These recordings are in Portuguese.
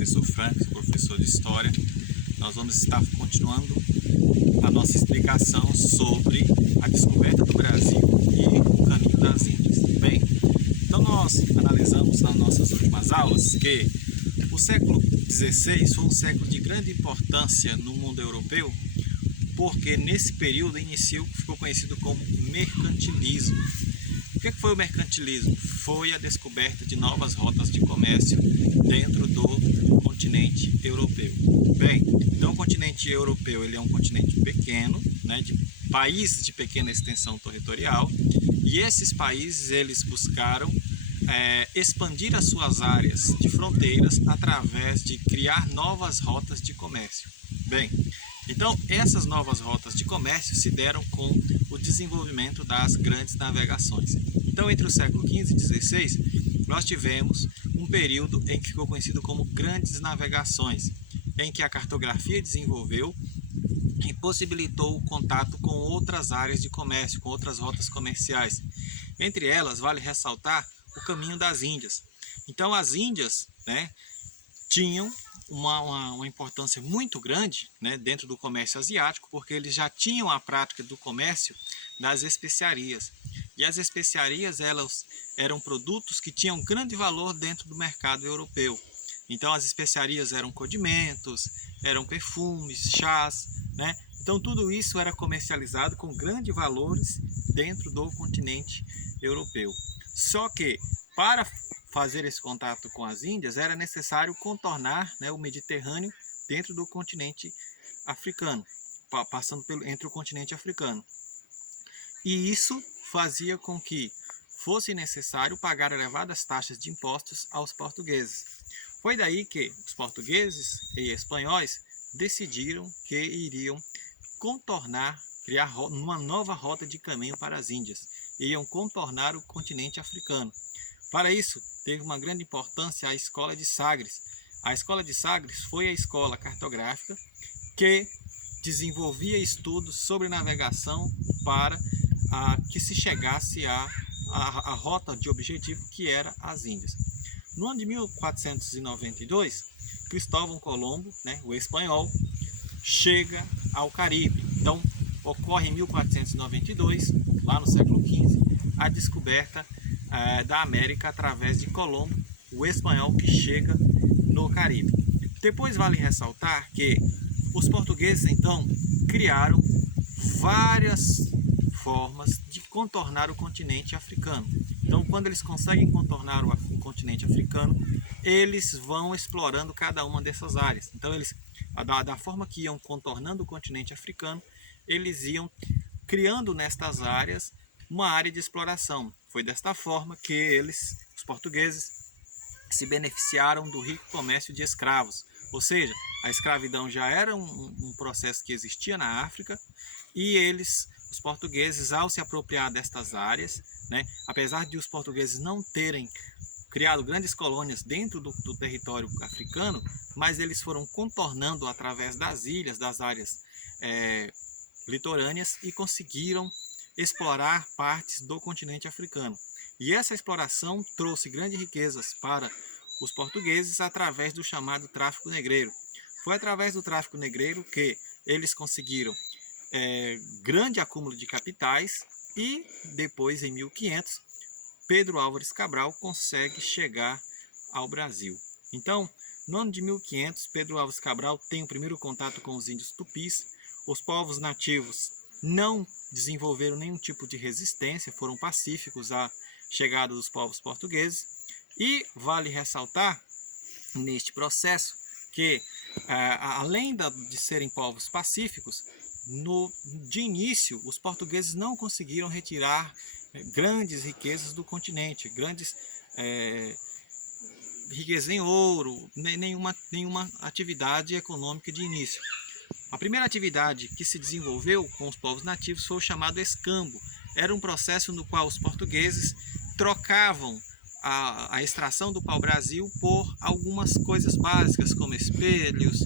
professor Frank, professor de História. Nós vamos estar continuando a nossa explicação sobre a descoberta do Brasil e o caminho das Índias. Bem, então nós analisamos nas nossas últimas aulas que o século XVI foi um século de grande importância no mundo europeu, porque nesse período ficou conhecido como mercantilismo. O que foi o mercantilismo? Foi a descoberta de novas rotas de comércio dentro do continente europeu. Bem, então o continente europeu ele é um continente pequeno, né, de países de pequena extensão territorial, e esses países eles buscaram expandir as suas áreas de fronteiras através de criar novas rotas de comércio. Bem, então essas novas rotas de comércio se deram com o desenvolvimento das grandes navegações. Então entre o século XV e XVI nós tivemos um período em que ficou conhecido como grandes navegações, em que a cartografia desenvolveu e possibilitou o contato com outras áreas de comércio, com outras rotas comerciais. Entre elas vale ressaltar o caminho das Índias. Então as Índias, né, tinham uma importância muito grande, né, dentro do comércio asiático, porque eles já tinham a prática do comércio das especiarias. E as especiarias elas eram produtos que tinham grande valor dentro do mercado europeu. Então as especiarias eram condimentos, eram perfumes, chás, né? Então tudo isso era comercializado com grandes valores dentro do continente europeu. Só que para fazer esse contato com as Índias era necessário contornar, né, o Mediterrâneo dentro do continente africano, passando entre o continente africano. E isso fazia com que fosse necessário pagar elevadas taxas de impostos aos portugueses. Foi daí que os portugueses e espanhóis decidiram que iriam contornar, criar uma nova rota de caminho para as Índias. Iriam contornar o continente africano. Para isso, teve uma grande importância a Escola de Sagres. A Escola de Sagres foi a escola cartográfica que desenvolvia estudos sobre navegação para que se chegasse à rota de objetivo que era as Índias. No ano de 1492, Cristóvão Colombo, né, o espanhol, chega ao Caribe. Então, ocorre em 1492, lá no século XV, a descoberta da América através de Colombo, o espanhol que chega no Caribe. Depois vale ressaltar que os portugueses então criaram várias formas de contornar o continente africano. Então quando eles conseguem contornar o continente africano, eles vão explorando cada uma dessas áreas. Então eles, da forma que iam contornando o continente africano, eles iam criando nestas áreas uma área de exploração. Foi desta forma que eles, os portugueses, se beneficiaram do rico comércio de escravos. Ou seja, a escravidão já era um processo que existia na África e eles, os portugueses, ao se apropriar destas áreas, né, apesar de os portugueses não terem criado grandes colônias dentro do território africano, mas eles foram contornando através das ilhas, das áreas litorâneas e conseguiram explorar partes do continente africano. E essa exploração trouxe grandes riquezas para os portugueses através do chamado tráfico negreiro. Foi através do tráfico negreiro que eles conseguiram grande acúmulo de capitais e depois, em 1500, Pedro Álvares Cabral consegue chegar ao Brasil. Então, no ano de 1500, Pedro Álvares Cabral tem o primeiro contato com os índios tupis. Os povos nativos não desenvolveram nenhum tipo de resistência, foram pacíficos à chegada dos povos portugueses. E vale ressaltar neste processo que, além de serem povos pacíficos, de início os portugueses não conseguiram retirar grandes riquezas do continente, grandes riquezas em ouro, nenhuma atividade econômica de início. A primeira atividade que se desenvolveu com os povos nativos foi o chamado escambo. Era um processo no qual os portugueses trocavam a extração do pau-brasil por algumas coisas básicas, como espelhos,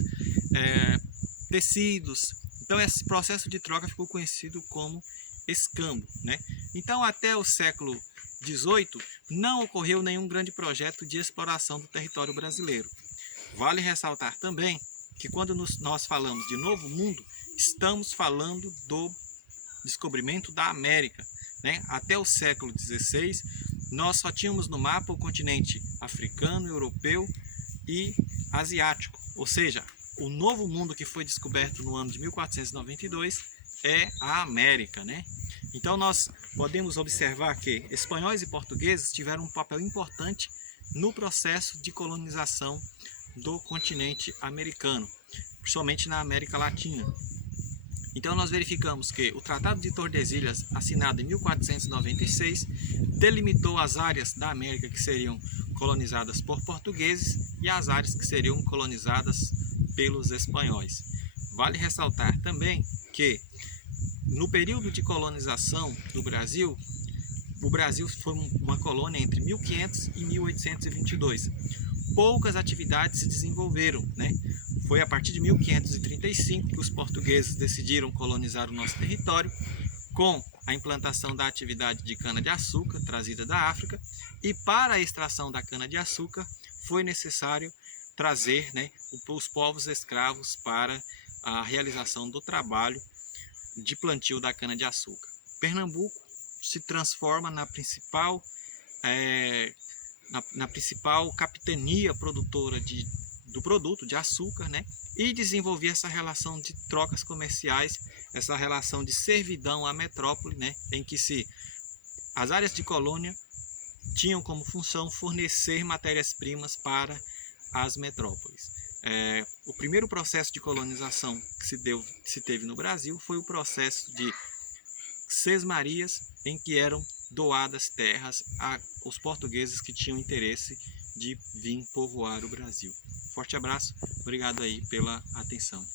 tecidos. Então esse processo de troca ficou conhecido como escambo, né? Então até o século XVIII não ocorreu nenhum grande projeto de exploração do território brasileiro. Vale ressaltar também que quando nós falamos de Novo Mundo, estamos falando do descobrimento da América, né? Até o século XVI, nós só tínhamos no mapa o continente africano, europeu e asiático. Ou seja, o Novo Mundo que foi descoberto no ano de 1492 é a América, né? Então nós podemos observar que espanhóis e portugueses tiveram um papel importante no processo de colonização do continente americano, principalmente na América Latina. Então nós verificamos que o Tratado de Tordesilhas, assinado em 1496, delimitou as áreas da América que seriam colonizadas por portugueses e as áreas que seriam colonizadas pelos espanhóis. Vale ressaltar também que no período de colonização do Brasil, o Brasil foi uma colônia entre 1500 e 1822. Poucas atividades se desenvolveram, né? Foi a partir de 1535 que os portugueses decidiram colonizar o nosso território, com a implantação da atividade de cana-de-açúcar trazida da África, e para a extração da cana-de-açúcar foi necessário trazer, né, os povos escravos para a realização do trabalho de plantio da cana-de-açúcar. Pernambuco se transforma na principal capitania produtora do produto de açúcar, né? E desenvolver essa relação de trocas comerciais, essa relação de servidão à metrópole, né? Em que as áreas de colônia tinham como função fornecer matérias-primas para as metrópoles. O primeiro processo de colonização que se teve no Brasil foi o processo de sesmarias, em que eram doadas terras aos portugueses que tinham interesse de vir povoar o Brasil. Forte abraço, obrigado aí pela atenção.